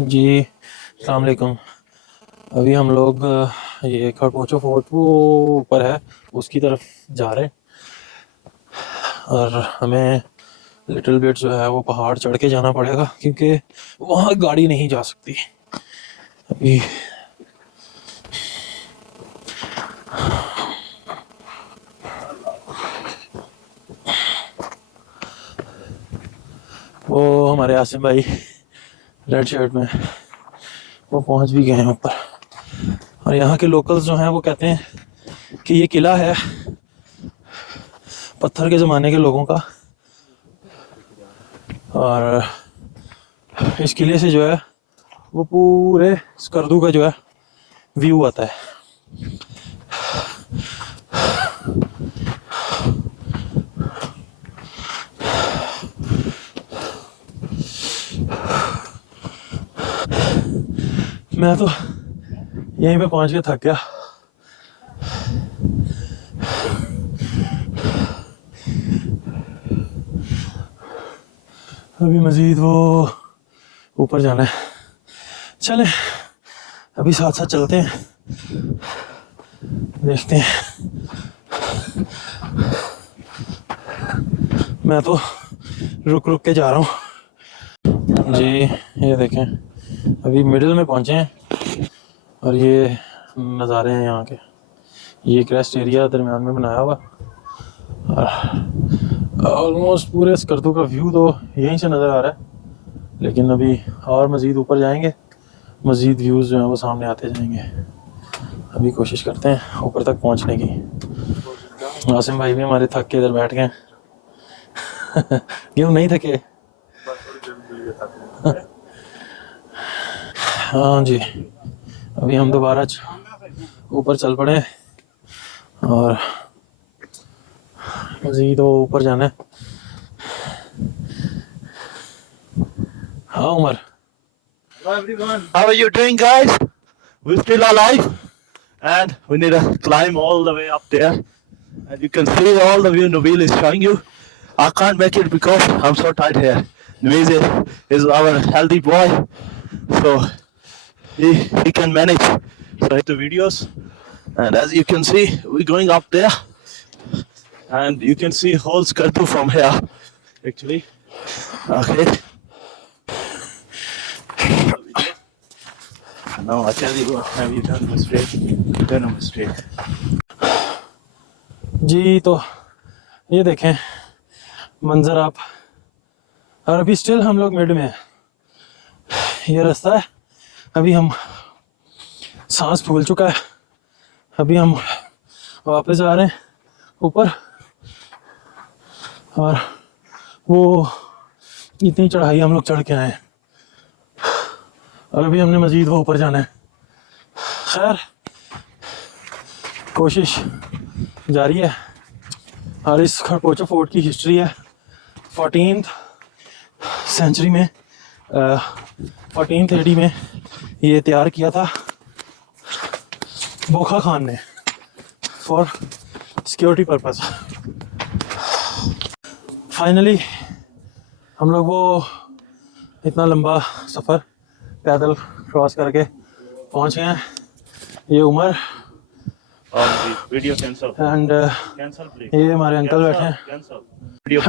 जी अस्सलाम वालेकुम। अभी हम लोग ये खरपोचो फोर्ट वो ऊपर है उसकी तरफ जा रहे हैं और हमें लिटिल बिट जो है वो पहाड़ चढ़ के जाना पड़ेगा क्योंकि वहाँ गाड़ी नहीं जा सकती अभी। वो हमारे आसिम भाई रेड शर्ट में वो पहुँच भी गए हैं ऊपर और यहाँ के लोकल्स जो हैं वो कहते हैं कि ये किला है पत्थर के ज़माने के लोगों का और इस किले से जो है वो पूरे स्कर्दू का जो है व्यू आता है। मैं तो यहीं पे पहुंच के थक गया। अभी मज़ीद वो ऊपर जाना है। चलें अभी साथ साथ चलते हैं, देखते हैं। मैं तो रुक रुक के जा रहा हूँ जी। ये देखें अभी मिडिल में पहुँचे हैं और ये नज़ारे हैं यहाँ के। ये क्रेस्ट एरिया दरम्यान में बनाया हुआ और ऑलमोस्ट पूरे स्कर्दू का व्यू तो यहीं से नज़र आ रहा है, लेकिन अभी और मज़ीद ऊपर जाएंगे, मज़ीद व्यूज़ जो हैं वो सामने आते जाएंगे। अभी कोशिश करते हैं ऊपर तक पहुंचने की। आसिम भाई भी हमारे थक के इधर बैठ गए। क्यों नहीं थके? हाँ जी, अभी हम दोबारा ऊपर चल पड़े और मज़ीद वो ऊपर जाना है। हाँ Umar, Hello everyone, how are you doing guys? We're still alive and we need to climb all the way up there and you can see all the view Nabil is showing you. I can't make it because I'm so tired here. Nabil is our healthy boy, so he can manage. So the videos, and as you can see we're going up there and you can see whole Skardu from here actually. Okay. Now I tell you what, have you done a mistake? Done a mistake. जी तो ये देखें मंजर आप, और अभी still हम लोग mid में हैं। ये रास्ता है, अभी हम सांस फूल चुका है, अभी हम वापस आ रहे हैं ऊपर और वो इतनी चढ़ाई हम लोग चढ़ के आए हैं और अभी हमने मज़ीद वो ऊपर जाना है। खैर कोशिश जारी है और इस खरपोचो फोर्ट की हिस्ट्री है 14th सेंचुरी में, 14th AD में ये तैयार किया था बोखा खान ने फॉर सिक्योरिटी पर्पस। फाइनली हम लोग वो इतना लंबा सफ़र पैदल क्रॉस करके पहुंच गए हैं। ये Umar video cancel and cancel please. ये हमारे अंकल बैठे हैं कैंसिल वीडियो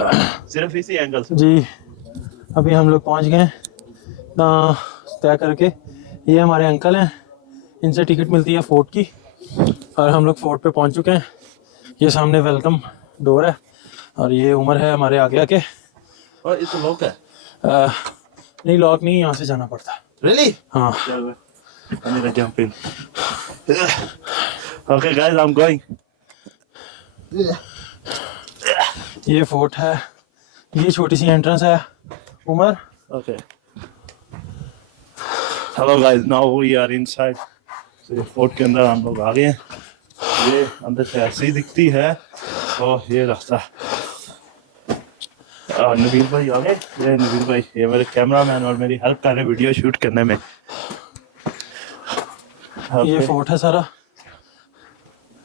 सिर्फ इसी एंगल से जी। अभी हम लोग पहुंच गए तय करके। ये हमारे अंकल हैं, इनसे टिकट मिलती है फोर्ट की और हम लोग फोर्ट पे पहुंच चुके हैं। ये सामने वेलकम डोर है और ये उमर है हमारे आगे आके। और इस लॉक है? नहीं लॉक नहीं, यहाँ से जाना पड़ता है। Really? हाँ I need to jump in. Okay guys, I'm going. ये फोर्ट है, ये छोटी सी एंट्रेंस है Umar. Okay. Hello guys, now we are inside. So ये फोर्ट के अंदर हम लोग आ गए हैं। ये अंदर से ऐसी दिखती है और ये रास्ता। नबील भाई आ गए। ये नबील भाई ये मेरे कैमरामैन और मेरी हेल्प कर रहे हैं वीडियो शूट करने में। ये फोर्ट है सारा।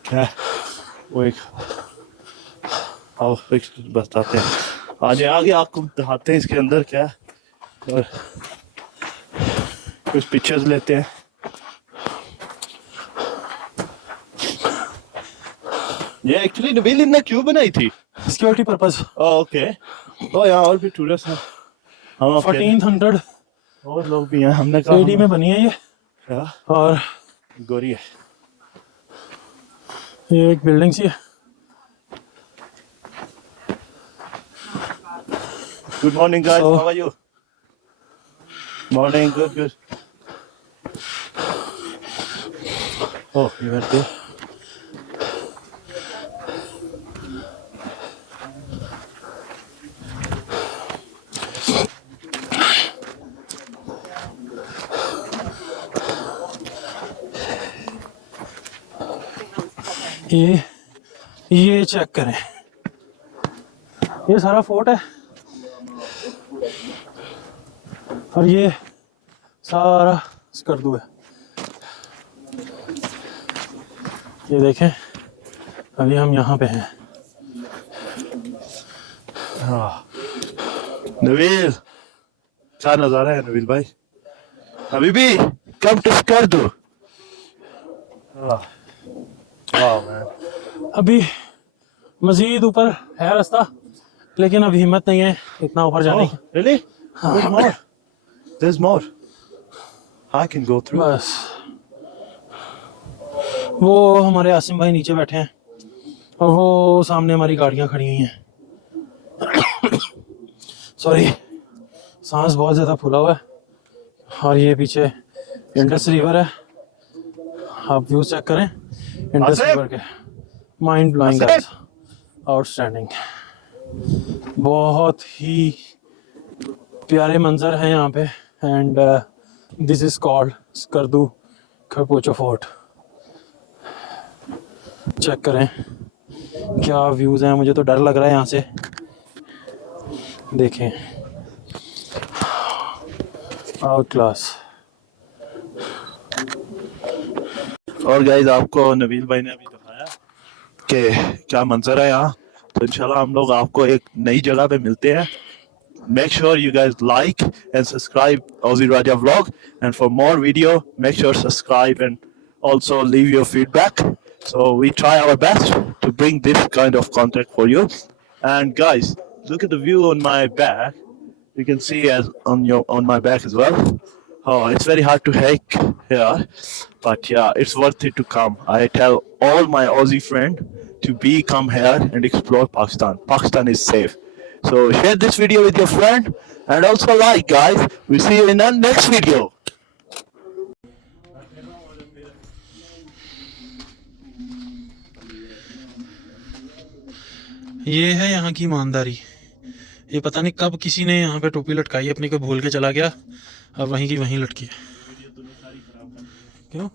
क्या वो एक आओ बताते हैं। आगे आगे आपको दिखाते हैं इसके अंदर क्या है। और कुछ पिक्चर्स लेते हैं। ये एक्चुअली नबील इनने क्यों बनाई थी? Security purpose. ओके। तो यहाँ और भी टूरिस्ट हैं। हम 1400 और लोग भी हैं। हमने कहा एडी में बनी है ये। और गोरी है। ये एक बिल्डिंग सी है। Good morning guys, So- how are you? Morning, good good. Oh, you are there. ये चेक करें, ये सारा फोर्ट है और ये सारा स्कर्दू है। ये देखें, अभी हम यहाँ पे हैं। नबील, क्या नजारा है नबील भाई। अभी भी कम टू स्कर्दू। वाह मैन। अभी मजीद ऊपर है रास्ता, लेकिन अभी हिम्मत नहीं है इतना ऊपर जाने की। Really? There's more. There's more. I can go through. बस वो हमारे आसिम भाई नीचे बैठे हैं और वो सामने हमारी गाड़ियां खड़ी हुई हैं। सॉरी, सांस बहुत ज़्यादा फूला हुआ है। और ये पीछे इंडस रिवर है, आप व्यू चेक करें इंडस आसिफ! रिवर के। Mind blowing, Asif! आउटस्टैंडिंग, बहुत ही प्यारे मंजर हैं यहाँ पे। And this is called Skardu Kharpocho fort. Check करें क्या व्यूज हैं, मुझे तो डर लग रहा है यहाँ से। देखें, आउट क्लास। और गाइस, आपको नबील भाई ने अभी दिखाया कि क्या मंजर है यहाँ। तो इंशाल्लाह हम लोग आपको एक नई जगह पे मिलते हैं। Make sure you guys like and subscribe Aussie Raja Vlog, and for more video, make sure subscribe and also leave your feedback. So we try our best to bring this kind of content for you. And guys, look at the view on my back. You can see as on my back as well. Oh, it's very hard to hike here, but yeah, it's worth it to come. I tell all my Aussie friends to come here and explore Pakistan. Pakistan is safe. So share this video with your friend and also like, guys. We see you in our next video. ये है यहाँ की ईमानदारी। ये पता नहीं कब किसी ने यहाँ पे टोपी लटकाई, अपनी को भूल के चला गया, अब वहीं की वहीं लटकी है। क्यों?